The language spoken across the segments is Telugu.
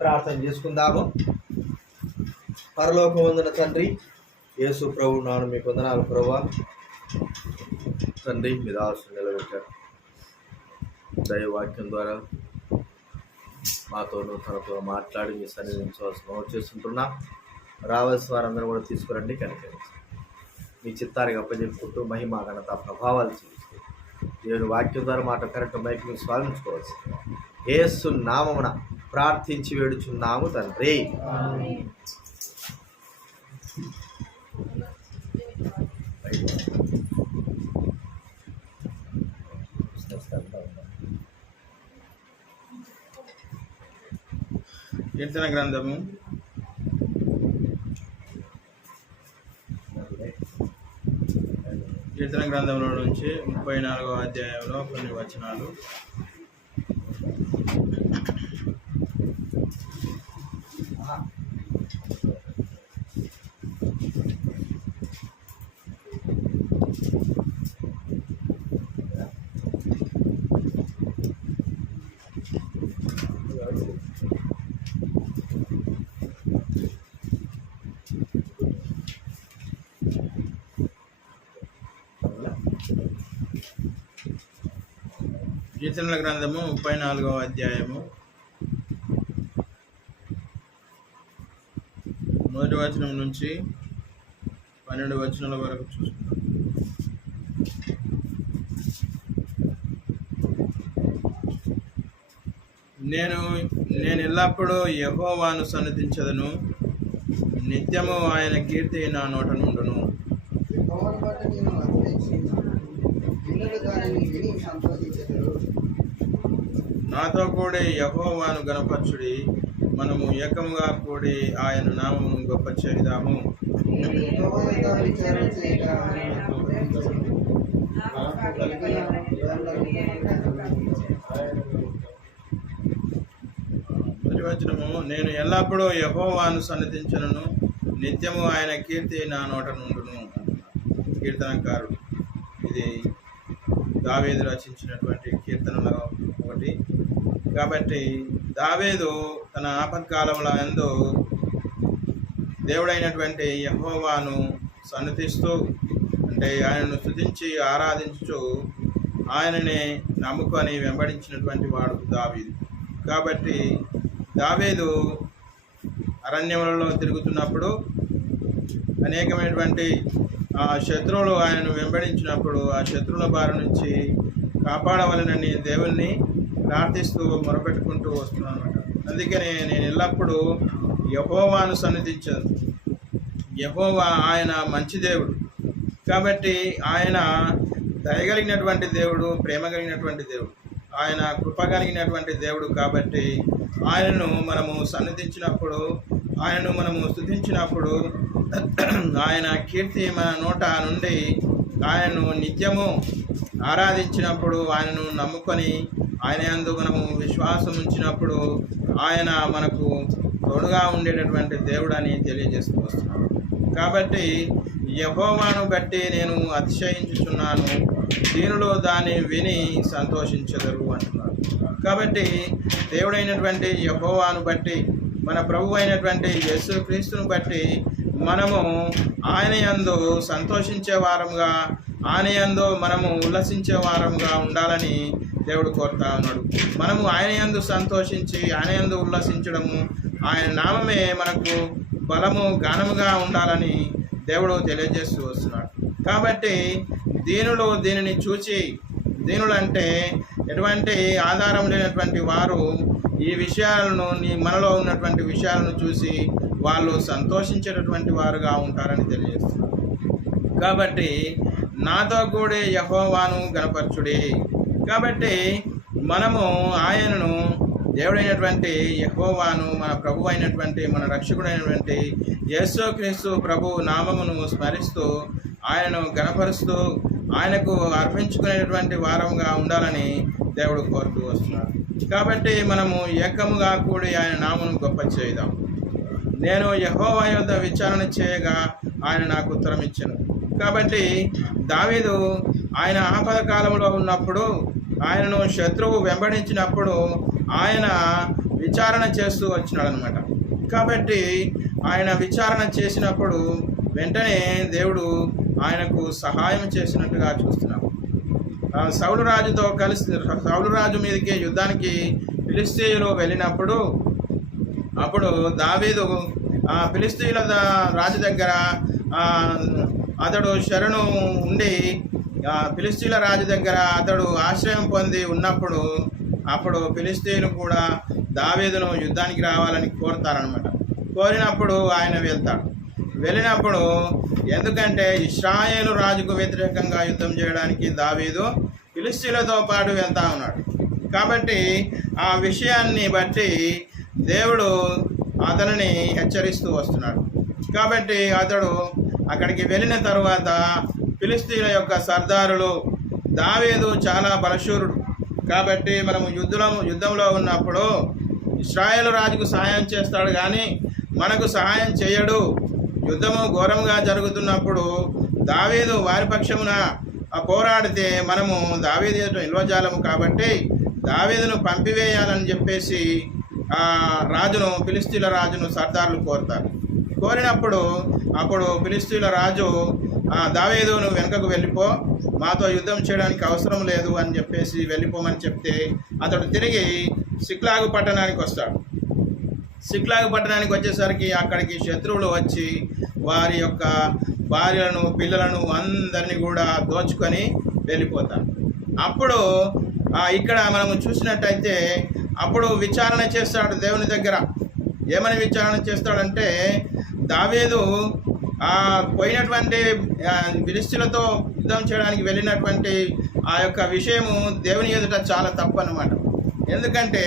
ప్రార్థన చేసుకుందాము. పరలోకమందున తండ్రి, యేసు ప్రభు నాను మీకు వందనాలు ప్రభువా. తండ్రి, మీ దాసుని నిలబెట్టారు. దైవవాక్యం ద్వారా మాతోనూ తనతో మాట్లాడి మీ సన్నిధించవలసిన చేస్తుంటున్నా. రావాల్సిన వారందరూ కూడా తీసుకురండి, కనికరించి మీ చిత్తానికి అప్పచెప్పుకుంటూ మహిమ ఘనత ప్రభావాలు చూపిస్తూ దేవుని వాక్యం ద్వారా మాట కరెక్ట్ మైక్ మీరు స్వాగతించుకోవచ్చు. యేసు నామమున ప్రార్థించి వేడుచున్నాము తండ్రి. కీర్తన గ్రంథము 34వ నుంచి 34వ అధ్యాయంలో కొన్ని వచనాలు. కీర్తనల గ్రంథము 34వ అధ్యాయము 1వ వచనం నుంచి 12 వచనాల వరకు చూసుకుంటాం. నేను ఎల్లప్పుడూ యెహోవాను సన్నిధించదను, నిత్యము ఆయన కీర్తి నా నోట నుండును. నాతో కూడి యెహోవాను గణపరచుడి, మనము ఏకముగా కూడి ఆయన నామమును గొప్ప చేయుదాము. నేను ఎల్లప్పుడూ యెహోవాను సన్నిధించను, నిత్యము ఆయన కీర్తి నా నోట నుండును. కీర్తనకారుడు, ఇది దావీదు రచించినటువంటి కీర్తనలో ఒకటి. కాబట్టి దావీదు తన ఆపత్కాలంలో యందు దేవుడైనటువంటి యెహోవాను సన్నిధిస్తూ, అంటే ఆయనను స్తుతించి ఆరాధించుచు ఆయననే నమ్ముకొని వెంబడించినటువంటి వాడు దావీదు. కాబట్టి దావీదు అరణ్యములలో తిరుగుతున్నప్పుడు అనేకమైనటువంటి శత్రువులు ఆయనను వెంబడించినప్పుడు ఆ శత్రువుల బారి నుంచి కాపాడవలనని దేవుణ్ణి ప్రార్థిస్తూ మొరపెట్టుకుంటూ వస్తున్నాను అన్నమాట. అందుకనే నేను ఎల్లప్పుడూ యెహోవాను సన్నిధించాను. యెహోవా ఆయన మంచి దేవుడు, కాబట్టి ఆయన దయగలిగినటువంటి దేవుడు, ప్రేమ కలిగినటువంటి దేవుడు, ఆయన కృప కలిగినటువంటి దేవుడు. కాబట్టి ఆయనను మనము సన్నిధించినప్పుడు, ఆయనను మనము స్తుతించినప్పుడు ఆయన కీర్తి మన నోట నుండి ఆయనను నిత్యము ఆరాధించినప్పుడు, ఆయనను నమ్ముకొని ఆయన యందు మనము విశ్వాసం ఉంచినప్పుడు ఆయన మనకు తోడుగా ఉండేటటువంటి దేవుడు అని తెలియజేస్తూ వస్తున్నాను. కాబట్టి యెహోవాను బట్టి నేను అతిశయించుచున్నాను, దీనులు దాన్ని విని సంతోషించెదరు అంటున్నాడు. కాబట్టి దేవుడైనటువంటి యెహోవాను బట్టి, మన ప్రభు అయినటువంటి యేసు క్రీస్తును బట్టి మనము ఆయన యందు సంతోషించే వారంగా, ఆయన యందు మనము ఉల్లసించే వారంగా ఉండాలని దేవుడు కోరుతా ఉన్నాడు. మనము ఆయన యందు సంతోషించి ఆయన యందు ఉల్లసించడము, ఆయన నామమే మనకు బలము గానముగా ఉండాలని దేవుడు తెలియజేస్తూ వస్తున్నాడు. కాబట్టి దీనులు దీనిని చూచి, దీనులు అంటే ఎటువంటి ఆధారం లేనటువంటి వారు ఈ విషయాలను, మనలో ఉన్నటువంటి విషయాలను చూసి వాళ్ళు సంతోషించేటటువంటి వారుగా ఉంటారని తెలియజేస్తున్నారు. కాబట్టి నాతో కూడా యెహోవాను గణపరచుడి. కాబట్టి మనము ఆయనను, దేవుడైనటువంటి యెహోవాను, మన ప్రభు అయినటువంటి, మన రక్షకుడైనటువంటి యేసుక్రీస్తు ప్రభు నామమును స్మరిస్తూ ఆయనను గణపరుస్తూ ఆయనకు అర్పించుకునేటువంటి వారంగా ఉండాలని దేవుడు కోరుతూ వస్తున్నాడు. కాబట్టి మనము ఏకముగా కూడి ఆయన నామమును గొప్ప చేయుదాం. నేను యెహోవా యొద్ద విచారణ చేయగా ఆయన నాకు ఉత్తరం ఇచ్చెను. కాబట్టి దావీదు ఆయన ఆపద కాలంలో ఉన్నప్పుడు, ఆయనను శత్రువు వెంబడించినప్పుడు ఆయన విచారణ చేస్తూ వచ్చినాడు అనమాట. కాబట్టి ఆయన విచారణ చేసినప్పుడు వెంటనే దేవుడు ఆయనకు సహాయం చేసినట్టుగా చూస్తున్నాం. సౌలు రాజుతో కలిసి సౌలు రాజు మీదకి యుద్ధానికి ఫిలిష్తీయులు వెళ్ళినప్పుడు అప్పుడు దావీదు ఫిలిష్తీయుల రాజు దగ్గర అతడు శరణు ఉండి ఫిలిష్తీయుల రాజు దగ్గర అతడు ఆశ్రయం పొంది ఉన్నప్పుడు అప్పుడు ఫిలిష్తీయులు కూడా దావీదును యుద్ధానికి రావాలని కోరుతారనమాట. కోరినప్పుడు ఆయన వెళ్ళినప్పుడు ఎందుకంటే ఇశ్రాయేలు రాజుకు వ్యతిరేకంగా యుద్ధం చేయడానికి దావీదు ఫిలిష్తీయులతో పాటు వెళ్తా ఉన్నాడు. కాబట్టి ఆ విషయాన్ని బట్టి దేవుడు అతనిని హెచ్చరిస్తూ వస్తున్నాడు. కాబట్టి అతడు అక్కడికి వెళ్ళిన తర్వాత ఫిలిష్తీయుల యొక్క సర్దారులు దావీదు చాలా బలశూరుడు కాబట్టి మనము యుద్ధంలో ఉన్నప్పుడు ఇశ్రాయేలు రాజుకు సహాయం చేస్తాడు కానీ మనకు సహాయం చేయడు. యుద్ధము ఘోరంగా జరుగుతున్నప్పుడు దావీదు వారి పక్షమున పోరాడితే మనము దావీదు ఎదుట నిల్వజాలము కాబట్టి దావీదును పంపివేయాలని చెప్పేసి రాజును ఫిలిష్తీయుల రాజును సర్దారులు కోరినప్పుడు అప్పుడు ఫిలిష్తీయుల రాజు దావీదును వెనుకకు వెళ్ళిపో, మాతో యుద్ధం చేయడానికి అవసరం లేదు అని చెప్పేసి వెళ్ళిపోమని చెప్తే అతడు తిరిగి సిక్లాగు పట్టణానికి వస్తాడు. సిక్లాగు పట్టణానికి వచ్చేసరికి అక్కడికి శత్రువులు వచ్చి వారి యొక్క భార్యలను పిల్లలను అందరినీ కూడా దోచుకొని వెళ్ళిపోతారు. అప్పుడు ఇక్కడ మనము చూసినట్టయితే అప్పుడు విచారణ చేస్తాడు దేవుని దగ్గర. ఏమని విచారణ చేస్తాడంటే దావీదు పోయినటువంటి ఫిలిష్తీయులతో యుద్ధం చేయడానికి వెళ్ళినటువంటి ఆ యొక్క విషయము దేవుని ఎదుట చాలా తప్పు అన్నమాట. ఎందుకంటే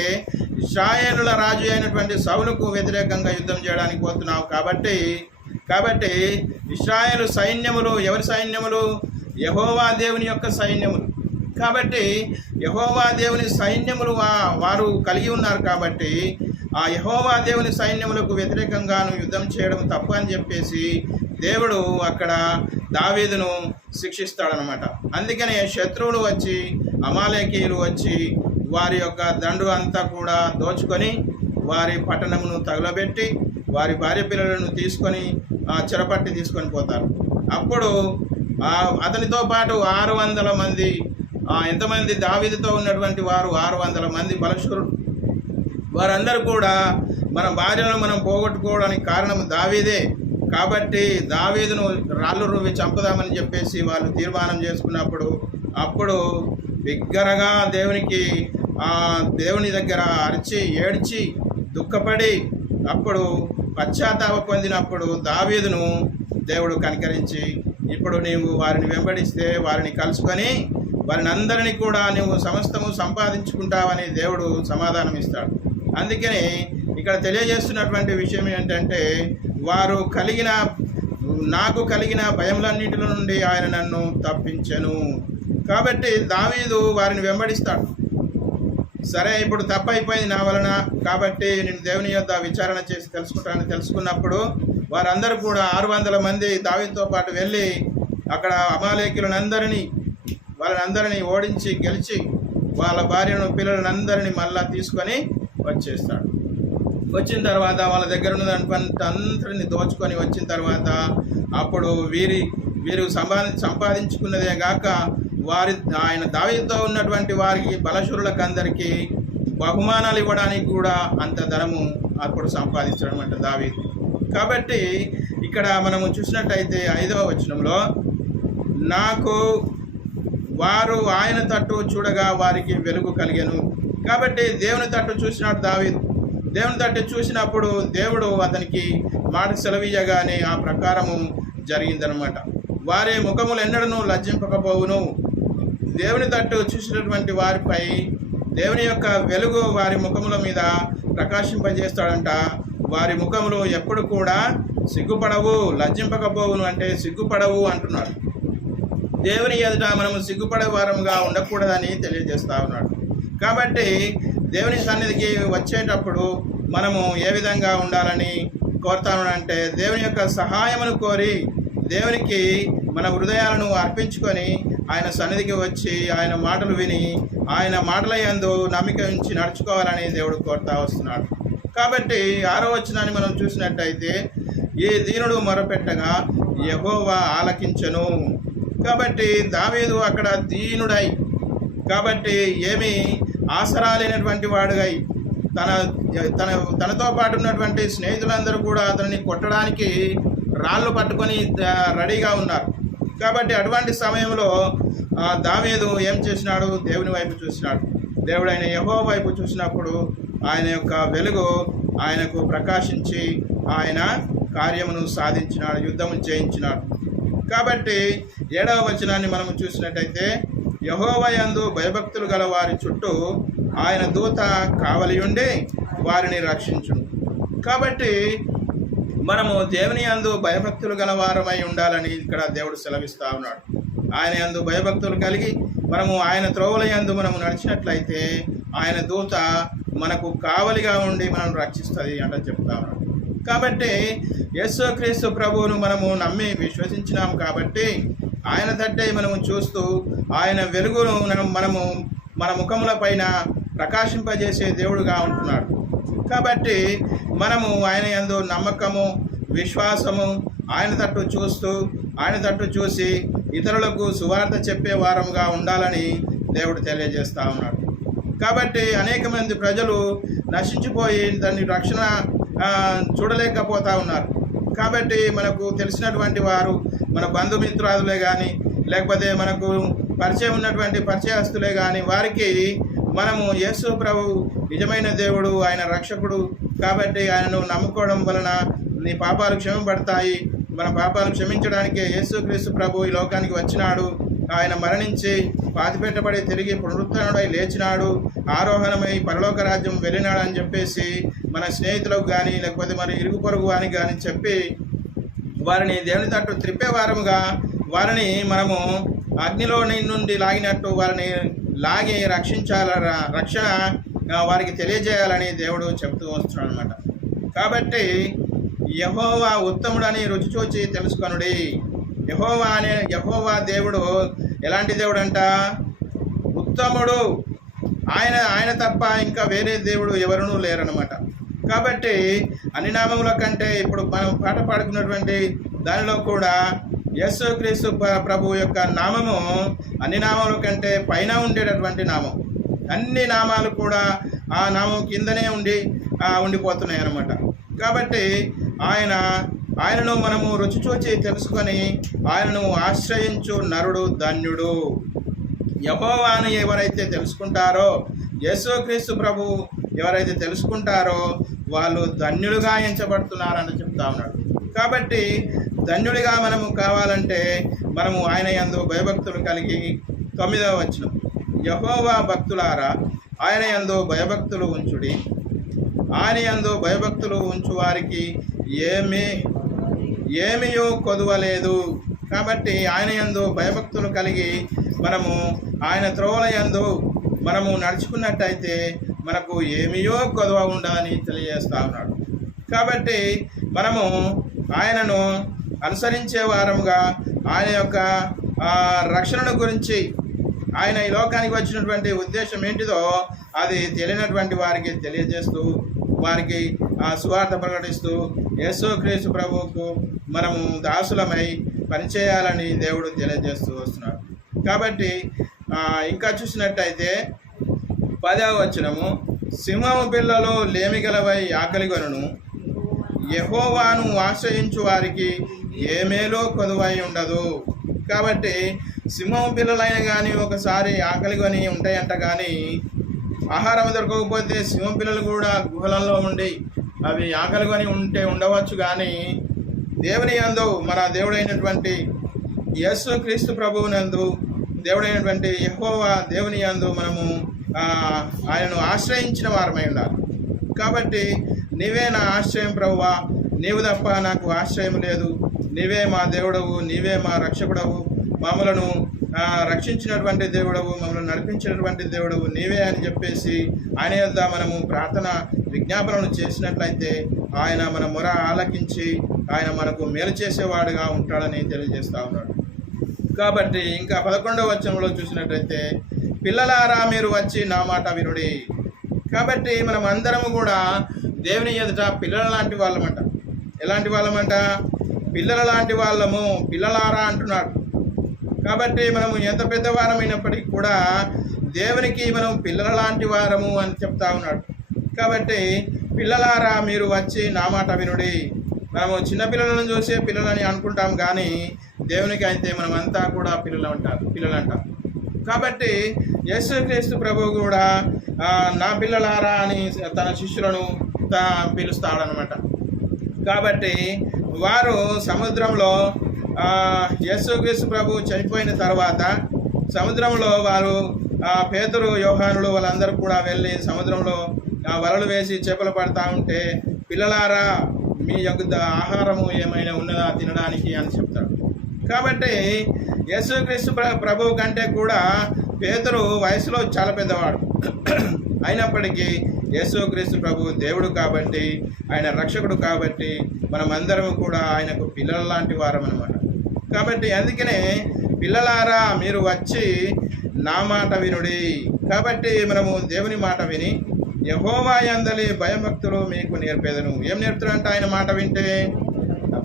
ఇశ్రాయేలుల రాజు అయినటువంటి సౌలుకు వ్యతిరేకంగా యుద్ధం చేయడానికి పోతున్నావు కాబట్టి ఇశ్రాయేలు సైన్యములు ఎవరి సైన్యములు? యెహోవా దేవుని యొక్క సైన్యములు. కాబట్టి యెహోవా దేవుని సైన్యములు వారు కలిగి ఉన్నారు. కాబట్టి ఆ యెహోవా దేవుని సైన్యములకు వ్యతిరేకంగాను యుద్ధం చేయడం తప్పు అని చెప్పేసి దేవుడు అక్కడ దావీదును శిక్షిస్తాడనమాట. అందుకనే శత్రువులు వచ్చి అమాలేకీయులు వచ్చి వారి యొక్క దండు అంతా కూడా దోచుకొని వారి పట్టణమును తగలబెట్టి వారి భార్య పిల్లలను తీసుకొని చెరపట్టి తీసుకొని పోతారు. అప్పుడు అతనితో పాటు 600 మంది ఎంతమంది దావీదుతో ఉన్నటువంటి వారు 600 మంది బలశూరులు. వారందరూ కూడా మన భార్యను మనం పోగొట్టుకోవడానికి కారణం దావీదే. కాబట్టి దావీదును రాళ్ళు రువ్వి చంపుదామని చెప్పేసి వాళ్ళు తీర్మానం చేసుకున్నప్పుడు అప్పుడు బిగ్గరగా దేవుని దగ్గర అరిచి ఏడ్చి దుఃఖపడి అప్పుడు పశ్చాత్తాప పొందినప్పుడు దావీదును దేవుడు కనికరించి ఇప్పుడు నీవు వారిని వెంబడిస్తే వారిని కలుసుకొని వారిని అందరినీ కూడా నువ్వు సమస్తము సంపాదించుకుంటావని దేవుడు సమాధానం ఇస్తాడు. అందుకని ఇక్కడ తెలియజేస్తున్నటువంటి విషయం ఏంటంటే నాకు కలిగిన భయములన్నింటిలో నుండి ఆయన నన్ను తప్పించెను. కాబట్టి దావీదు వారిని వెంబడిస్తాడు. సరే, ఇప్పుడు తప్పైపోయింది నా వలన, కాబట్టి నేను దేవుని యొద్ద విచారణ చేసి తెలుసుకున్నప్పుడు వారందరూ కూడా 600 మంది దావీదుతో పాటు వెళ్ళి అక్కడ వాళ్ళనందరినీ ఓడించి గెలిచి వాళ్ళ భార్యను పిల్లలందరినీ మళ్ళా తీసుకొని వచ్చేస్తాడు. వచ్చిన తర్వాత వాళ్ళ దగ్గర ఉన్నటువంటి అందరినీ దోచుకొని వచ్చిన తర్వాత అప్పుడు వీరు సంపాదించుకున్నదే గాక ఆయన దావీదుతో ఉన్నటువంటి వారికి బలశూరులకు అందరికీ బహుమానాలు ఇవ్వడానికి కూడా అంత ధనము అప్పుడు సంపాదించడం అంటే దావీదు. కాబట్టి ఇక్కడ మనము చూసినట్టయితే 5వ వచనంలో నాకు వారు ఆయన తట్టు చూడగా వారికి వెలుగు కలిగెను. కాబట్టి దేవుని తట్టు చూసినాడు దావీదు. దేవుని తట్టు చూసినప్పుడు దేవుడు అతనికి మాట సెలవీయగానే ఆ ప్రకారము జరిగిందనమాట. వారి ముఖములు ఎన్నడూ లజ్జింపకపోవును. దేవుని తట్టు చూసినటువంటి వారిపై దేవుని యొక్క వెలుగు వారి ముఖముల మీద ప్రకాశింపజేస్తాడంట. వారి ముఖములు ఎప్పుడు కూడా సిగ్గుపడవు, లజ్జింపకపోవును అంటే సిగ్గుపడవు అంటున్నాడు. దేవుని ఎదుట మనము సిగ్గుపడే వారముగా ఉండకూడదని తెలియజేస్తా ఉన్నాడు. కాబట్టి దేవుని సన్నిధికి వచ్చేటప్పుడు మనము ఏ విధంగా ఉండాలని కోరుతానంటే దేవుని యొక్క సహాయమును కోరి దేవునికి మన హృదయాలను అర్పించుకొని ఆయన సన్నిధికి వచ్చి ఆయన మాటలు విని ఆయన మాటల యందు నమ్మిక ఉంచి నడుచుకోవాలని దేవుడు కోరుతా వస్తున్నాడు. కాబట్టి 6వ వచనాన్ని మనం చూసినట్టయితే, ఈ దీనుడు మొరపెట్టగా యెహోవా ఆలకించెను. కాబట్టి దావీదు అక్కడ దీనుడై, కాబట్టి ఏమీ ఆసరా లేనటువంటి వాడుగై, తనతో పాటు ఉన్నటువంటి స్నేహితులందరూ కూడా అతన్ని కొట్టడానికి రాళ్ళు పట్టుకొని రెడీగా ఉన్నారు. కాబట్టి అటువంటి సమయంలో దావీదు ఏం చేసినాడు? దేవుని వైపు చూసినాడు. దేవుడైన యెహోవా వైపు చూసినప్పుడు ఆయన యొక్క వెలుగు ఆయనకు ప్రకాశించి ఆయన కార్యమును సాధించినాడు, యుద్ధము జయించినాడు. కాబట్టి 7వ వచనాన్ని మనం చూసినట్టయితే, యెహోవా యందు భయభక్తులు గల వారి చుట్టూ ఆయన దూత కావలి ఉండి వారిని రక్షించును. కాబట్టి మనము దేవుని యందు భయభక్తులు గల వారమై ఉండాలని ఇక్కడ దేవుడు సెలవిస్తా ఉన్నాడు. ఆయన యందు భయభక్తులు కలిగి మనము ఆయన త్రోవల యందు మనము నడిచినట్లయితే ఆయన దూత మనకు కావలిగా ఉండి మనం రక్షిస్తుంది అంటే చెప్తా ఉన్నాడు. కాబట్టి యేసుక్రీస్తు ప్రభువును మనము నమ్మి విశ్వసించినాము కాబట్టి ఆయన తట్టే మనము చూస్తూ ఆయన వెలుగును మనము మన ముఖముల పైన ప్రకాశింపజేసే దేవుడుగా ఉంటున్నాడు. కాబట్టి మనము ఆయన యందు నమ్మకము, విశ్వాసము, ఆయన తట్టు చూస్తూ ఆయన తట్టు చూసి ఇతరులకు సువార్త చెప్పే వారముగా ఉండాలని దేవుడు తెలియజేస్తూ ఉన్నాడు. కాబట్టి అనేక మంది ప్రజలు నశించిపోయి దాన్ని రక్షణ చూడలేకపోతూ ఉన్నారు. కాబట్టి మనకు తెలిసినటువంటి వారు మన బంధుమిత్రాదులే కానీ లేకపోతే మనకు పరిచయం ఉన్నటువంటి పరిచయస్తులే కానీ వారికి మనము యేసు ప్రభు నిజమైన దేవుడు, ఆయన రక్షకుడు కాబట్టి ఆయనను నమ్ముకోవడం వలన నీ పాపాలు క్షమింపబడతాయి, మన పాపాలు క్షమించడానికే యేసుక్రీస్తు ప్రభు ఈ లోకానికి వచ్చినాడు, ఆయన మరణించి పాతిపెట్టబడి తిరిగి పునరుత్థానుడై లేచినాడు, ఆరోహణమై పరలోక రాజ్యం వెళ్ళినాడు అని చెప్పేసి మన స్నేహితులకు కానీ లేకపోతే మన ఇరుగు పొరుగు వారికి కానీ చెప్పి వారిని దేవుని తట్టు త్రిప్పేవారముగా వారిని మనము అగ్నిలో నుండి లాగినట్టు వారిని లాగి రక్షణ వారికి తెలియజేయాలని దేవుడు చెప్తూ వస్తున్నాడు అన్నమాట. కాబట్టి యెహోవా ఉత్తముడని రుచి చూచి తెలుసుకొనుడి. యెహోవా దేవుడు ఎలాంటి దేవుడు అంట? ఉత్తముడు. ఆయన తప్ప ఇంకా వేరే దేవుడు ఎవరునూ లేరనమాట. కాబట్టి అన్ని నామముల కంటే ఇప్పుడు మనం పాట పాడుకున్నటువంటి దానిలో కూడా యేసుక్రీస్తు ప్రభు యొక్క నామము అన్ని నామముల కంటే పైన ఉండేటటువంటి నామం. అన్ని నామాలు కూడా ఆ నామం కిందనే ఉండిపోతున్నాయి అన్నమాట. కాబట్టి ఆయనను మనము రుచి చూచి తెలుసుకొని ఆయనను ఆశ్రయించు నరుడు ధన్యుడు. యెహోవాను ఎవరైతే తెలుసుకుంటారో, యేసుక్రీస్తు ప్రభు ఎవరైతే తెలుసుకుంటారో వాళ్ళు ధన్యులుగా ఎంచబడుతున్నారని చెప్తా ఉన్నాడు. కాబట్టి ధన్యుడిగా మనము కావాలంటే మనము ఆయన యందు భయభక్తులు కలిగి 9వ వచనం, యెహోవా భక్తులారా ఆయన యందు భయభక్తులు ఉంచుడి, ఆయన యందు భయభక్తులు ఉంచు వారికి ఏమీయో కొదువలేదు. కాబట్టి ఆయన యందు భయభక్తులు కలిగి మనము ఆయన త్రోవల యందు మనము నడుచుకున్నట్టయితే మనకు ఏమీయో కొదువ ఉండదని తెలియజేస్తా ఉన్నాడు. కాబట్టి మనము ఆయనను అనుసరించే వారముగా ఆయన యొక్క రక్షణను గురించి, ఆయన ఈ లోకానికి వచ్చినటువంటి ఉద్దేశం ఏంటిదో అది తెలియనటువంటి వారికి తెలియజేస్తూ వారికి సువార్త ప్రకటిస్తూ యేసుక్రీస్తు ప్రభువుకు మనము దాసులమై పనిచేయాలని దేవుడు తెలియజేస్తూ వస్తున్నాడు. కాబట్టి ఇంకా చూసినట్టయితే 10వ వచనము, సింహము పిల్లలు లేమిగలవై ఆకలిగొనును, యెహోవాను ఆశ్రయించు వారికి ఏ మేలో కొదువై ఉండదు. కాబట్టి సింహం పిల్లలైన కానీ ఒకసారి ఆకలిగొని ఉంటాయంట, కానీ ఆహారం దొరకకపోతే సింహం పిల్లలు కూడా గుహలలో ఉండి అవి ఆకలిగొని ఉండవచ్చు. కానీ దేవుని యందు మన దేవుడైనటువంటి యేసుక్రీస్తు ప్రభువునందు దేవుడైనటువంటి యెహోవా దేవుని యందు మనము ఆయనను ఆశ్రయించిన వారమై ఉండాలి. కాబట్టి నీవే నా ఆశ్రయం ప్రభువా, నీవు తప్ప నాకు ఆశ్రయం లేదు, నీవే మా దేవుడవు, నీవే మా రక్షకుడవు, మమ్మలను రక్షించినటువంటి దేవుడవు, మమ్మల్ని నడిపించినటువంటి దేవుడవు నీవే అని చెప్పేసి ఆయన యొద్ద మనము ప్రార్థన విజ్ఞాపనలు చేసినట్లయితే ఆయన మన మొర ఆలకించి ఆయన మనకు మేలు చేసేవాడుగా ఉంటాడని తెలియజేస్తూ ఉన్నాడు. కాబట్టి ఇంకా 11వ వచనంలో చూసినట్టయితే, పిల్లలారా మీరు వచ్చి నా మాట వినుడి. కాబట్టి మనం అందరము కూడా దేవుని ఎదుట పిల్లల లాంటి వాళ్ళమంట. ఎలాంటి వాళ్ళమంట? పిల్లల లాంటి వాళ్ళము. పిల్లలారా అంటున్నాడు. కాబట్టి మనము ఎంత పెద్దవారమైనప్పటికీ కూడా దేవునికి మనం పిల్లల లాంటి వారము అని చెప్తా ఉన్నాడు. కాబట్టి పిల్లలారా మీరు వచ్చి నా మాట వినుడి. మనము చిన్నపిల్లలను చూసే పిల్లలని అనుకుంటాం, కానీ దేవునికి అయితే మనం అంతా కూడా పిల్లలంటాం. కాబట్టి యేసుక్రీస్తు ప్రభువు కూడా నా పిల్లలారా అని తన శిష్యులను పిలుస్తాడనమాట. కాబట్టి వారు సముద్రంలో యేసుక్రీస్తు ప్రభు చనిపోయిన తర్వాత సముద్రంలో వారు పేతురు, యోహానులు వాళ్ళందరూ కూడా వెళ్ళి సముద్రంలో వలలు వేసి చేపలు పడతా ఉంటే, పిల్లలారా మీ యొక్క ఆహారము ఏమైనా ఉన్నదా తినడానికి అని చెప్తాడు. కాబట్టి యేసుక్రీస్తు ప్రభువు కంటే కూడా పేతురు వయసులో చాలా పెద్దవాడు. అయినప్పటికీ యేసుక్రీస్తు ప్రభు దేవుడు కాబట్టి, ఆయన రక్షకుడు కాబట్టి మనమందరం కూడా ఆయనకు పిల్లల లాంటి వారం అన్నమాట. కాబట్టి అందుకనే పిల్లలారా మీరు వచ్చి నా మాట వినుడి. కాబట్టి మనము దేవుని మాట విని యెహోవా యందలి భయభక్తులు మీకు నేర్పేదను. ఏం నేర్పుతాడంట? ఆయన మాట వింటే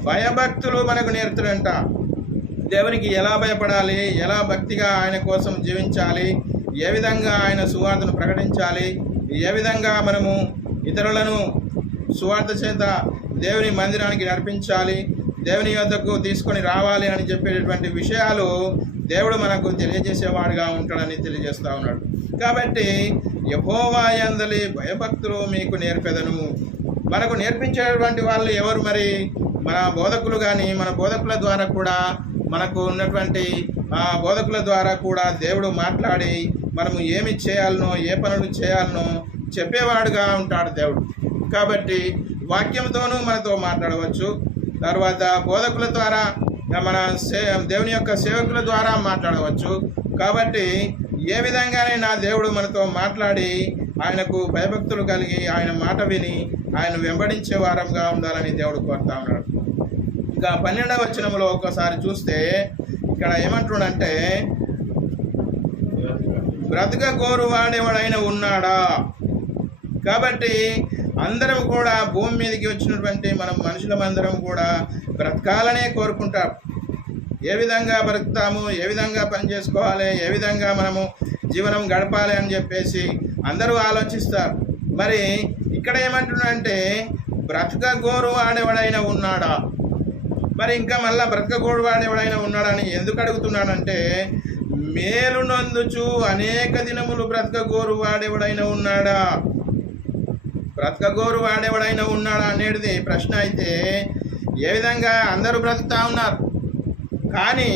భయభక్తులు మనకు నేర్పుతాడంట. దేవునికి ఎలా భయపడాలి, ఎలా భక్తిగా ఆయన కోసం జీవించాలి, ఏ విధంగా ఆయన సువార్తను ప్రకటించాలి, ఏ విధంగా మనము ఇతరులను సువార్త చేత దేవుని మందిరానికి నడిపించాలి, దేవుని యొద్దకు తీసుకొని రావాలి అని చెప్పేటటువంటి విషయాలు దేవుడు మనకు తెలియజేసేవాడుగా ఉంటాడని తెలియజేస్తూ ఉన్నాడు. కాబట్టి యెహోవా యందలి భయభక్తులు మీకు నేర్పెదను. మనకు నేర్పించేటువంటి వాళ్ళు ఎవరు? మరి మన బోధకులు. కానీ మన బోధకుల ద్వారా కూడా, మనకు ఉన్నటువంటి బోధకుల ద్వారా కూడా దేవుడు మాట్లాడి మనము ఏమి చేయాలనో, ఏ పనులు చేయాలనో చెప్పేవాడుగా ఉంటాడు దేవుడు. కాబట్టి వాక్యంతోనూ మనతో మాట్లాడవచ్చు. తర్వాత బోధకుల ద్వారా, మన దేవుని యొక్క సేవకుల ద్వారా మాట్లాడవచ్చు. కాబట్టి ఏ విధంగానే నా దేవుడు మనతో మాట్లాడి ఆయనకు భయభక్తులు కలిగి ఆయన మాట విని ఆయన వెంబడించే వారంగా ఉండాలని దేవుడు కోరుతా ఉన్నాడు. ఇంకా 12వ వచనంలో ఒకసారి చూస్తే ఇక్కడ ఏమంటున్నాడంటే, బ్రతక కోరు వాడేవాడైనా ఉన్నాడా? కాబట్టి అందరం కూడా భూమి మీదకి వచ్చినటువంటి మనం మనుషులమందరం కూడా బ్రతకాలనే కోరుకుంటాం. ఏ విధంగా బ్రతుకుతాము, ఏ విధంగా పని చేసుకోవాలి, ఏ విధంగా మనము జీవనం గడపాలి అని చెప్పేసి అందరూ ఆలోచిస్తారు. మరి ఇక్కడ ఏమంటున్నాడంటే, బ్రతక గోరు వాడేవాడైనా ఉన్నాడా? మరి ఇంకా మళ్ళీ బ్రతక గోరు వాడేవాడైనా ఉన్నాడని ఎందుకు అడుగుతున్నాడంటే, మేలు నందుచు అనేక దినములు బ్రతక గోరు వాడేవాడైనా ఉన్నాడా? బ్రతక గోరు వాడేవాడైనా ఉన్నాడా అనేది ప్రశ్న. అయితే ఏ విధంగా అందరూ బ్రతుకుతా ఉన్నారు, కానీ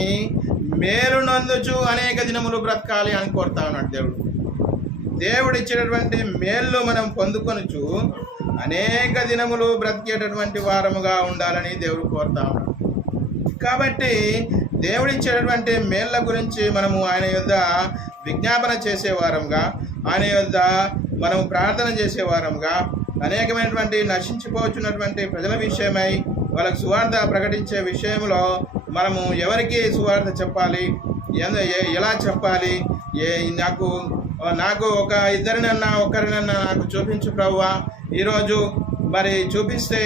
మేలు నందుచు అనేక దినములు బ్రతకాలి అని కోరుతా ఉన్నాడు దేవుడు. దేవుడు ఇచ్చేటటువంటి మేళ్ళు మనం పొందుకొనుచు అనేక దినములు బ్రతికేటటువంటి వారముగా ఉండాలని దేవుడు కోరుతా ఉన్నాడు. కాబట్టి దేవుడు ఇచ్చేటటువంటి మేళ్ళ గురించి మనము ఆయన యొద్ద విజ్ఞాపన చేసేవారంగా, ఆయన యొద్ద మనము ప్రార్థన చేసేవారంగా, అనేకమైనటువంటి నశించిపోతున్నటువంటి ప్రజల విషయమై వాళ్ళకు సువార్త ప్రకటించే విషయంలో మనము ఎవరికి సువార్త చెప్పాలి, ఎలా చెప్పాలి, నాకు ఒక ఇద్దరినన్నా ఒకరినన్నా నాకు చూపించు ప్రభువా, ఈరోజు మరి చూపిస్తే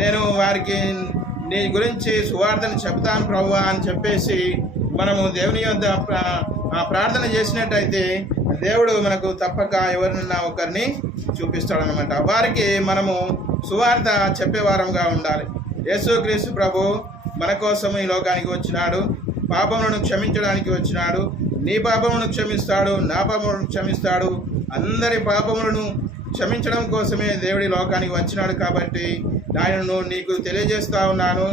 నేను వారికి నీ గురించి సువార్తను చెప్తాను ప్రభువా అని చెప్పేసి మనము దేవుని యొద్ద ప్రార్థన చేసినట్టయితే దేవుడు మనకు తప్పక ఎవరినన్నా ఒకరిని చూపిస్తాడనమాట. వారికి మనము సువార్త చెప్పేవారంగా ఉండాలి. యేసుక్రీస్తు ప్రభు మన కోసం ఈ లోకానికి వచ్చినాడు, పాపములను క్షమించడానికి వచ్చినాడు. నీ పాపములను క్షమిస్తాడు, నా పాపములను క్షమిస్తాడు. అందరి పాపములను క్షమించడం కోసమే దేవుడి లోకానికి వచ్చినాడు. కాబట్టి ఆయనను నీకు తెలియజేస్తా ఉన్నాను.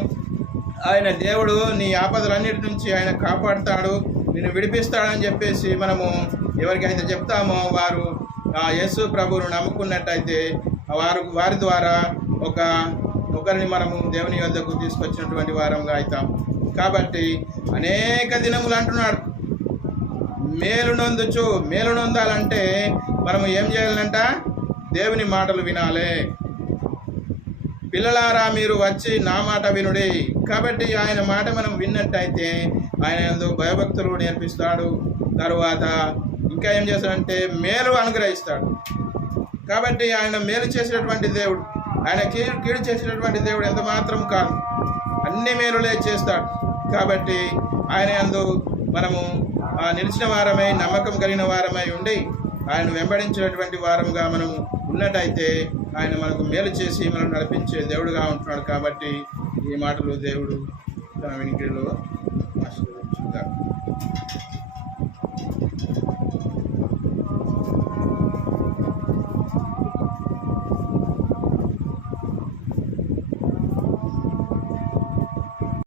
ఆయన దేవుడు నీ ఆపదలన్నిటి నుంచి ఆయన కాపాడుతాడు, నిన్ను విడిపిస్తాడని చెప్పేసి మనము ఎవరికైతే చెప్తామో వారు యేసు ప్రభువును నమ్ముకున్నట్టయితే వారి ద్వారా ఒకరిని మనము దేవుని వద్దకు తీసుకొచ్చినటువంటి వారంగా అవుతాం. కాబట్టి అనేక దినములు అంటున్నాడు. మేలు నొందాలంటే మనము ఏం చేయాలంట? దేవుని మాటలు వినాలి. పిల్లలారా మీరు వచ్చి నా మాట వినుడి. కాబట్టి ఆయన మాట మనం విన్నట్టయితే ఆయన యందు భయభక్తులు నేర్పిస్తాడు. తరువాత ఇంకా ఏం చేస్తాడంటే మేలు అనుగ్రహిస్తాడు. కాబట్టి ఆయన మేలు చేసినటువంటి దేవుడు, ఆయన కీడు చేసినటువంటి దేవుడు ఎంత మాత్రం కాదు, అన్ని మేలులే చేస్తాడు. కాబట్టి ఆయన యందు మనము నిలిచిన వారమై నమ్మకం కలిగిన వారమై ఉండి ఆయన వెంబడించినటువంటి వారముగా మనము ఉన్నట్టయితే ఆయన మనకు మేలు చేసి మనం నడిపించే దేవుడుగా ఉంటున్నాడు. కాబట్టి ఈ మాటలు దేవుడు తన వినికిడిలో ఆశీర్వదించుతాడు.